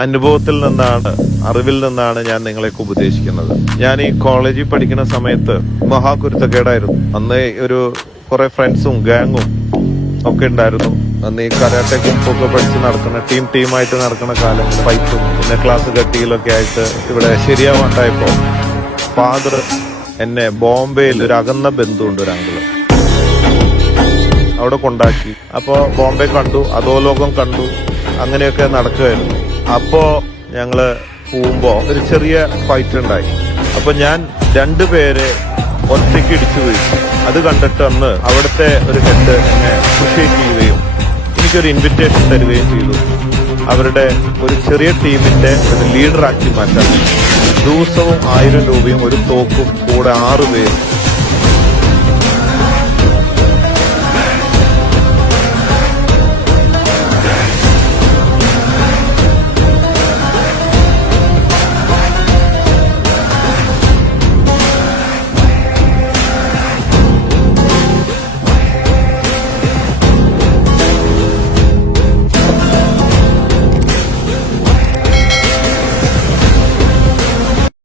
അനുഭവത്തിൽ നിന്നാണ് അറിവിൽ നിന്നാണ് ഞാൻ നിങ്ങളെയൊക്കെ ഉപദേശിക്കുന്നത്. ഞാൻ ഈ കോളേജിൽ പഠിക്കുന്ന സമയത്ത് മഹാകുരുത്തക്കേടായിരുന്നു അന്ന് ഒരു കുറെ ഫ്രണ്ട്സും ഗാങ്ങും ഒക്കെ ഉണ്ടായിരുന്നു. അന്ന് ഈ കരാട്ടെ കുമ്പൊക്കെ പഠിച്ച് നടക്കുന്ന ടീം ടീമായിട്ട് നടക്കുന്ന കാലം ഫൈറ്റും പിന്നെ ക്ലാസ് കട്ടിയിലൊക്കെ ആയിട്ട് ഇവിടെ ശരിയാവാണ്ടായപ്പോ ഫാദർ എന്നെ ബോംബെയിൽ ഒരു അകന്ന ബന്ധുണ്ട് ഒരു അങ്കിൾ അവിടെ കൊണ്ടാക്കി. അപ്പോൾ ബോംബെ കണ്ടു അതോ ലോകം കണ്ടു അങ്ങനെയൊക്കെ നടക്കുകയായിരുന്നു. അപ്പോ ഞങ്ങൾ പോകുമ്പോ ഒരു ചെറിയ ഫൈറ്റ് ഉണ്ടായി. അപ്പൊ ഞാൻ രണ്ടുപേരെ ഒറ്റയ്ക്ക് ഇടിച്ചു വീഴ്ത്തി. അത് കണ്ടിട്ട് അന്ന് അവിടുത്തെ ഒരു ഹെഡ് എന്നെ അപ്രിഷിയേറ്റ് ചെയ്യുകയും എനിക്കൊരു ഇൻവിറ്റേഷൻ തരികയും ചെയ്തു. അവരുടെ ഒരു ചെറിയ ടീമിന്റെ ഒരു ലീഡറാക്കി മാറ്റാൻ. ദിവസവും ആയിരം രൂപയും ഒരു തോക്കും കൂടെ ആറ് പേരും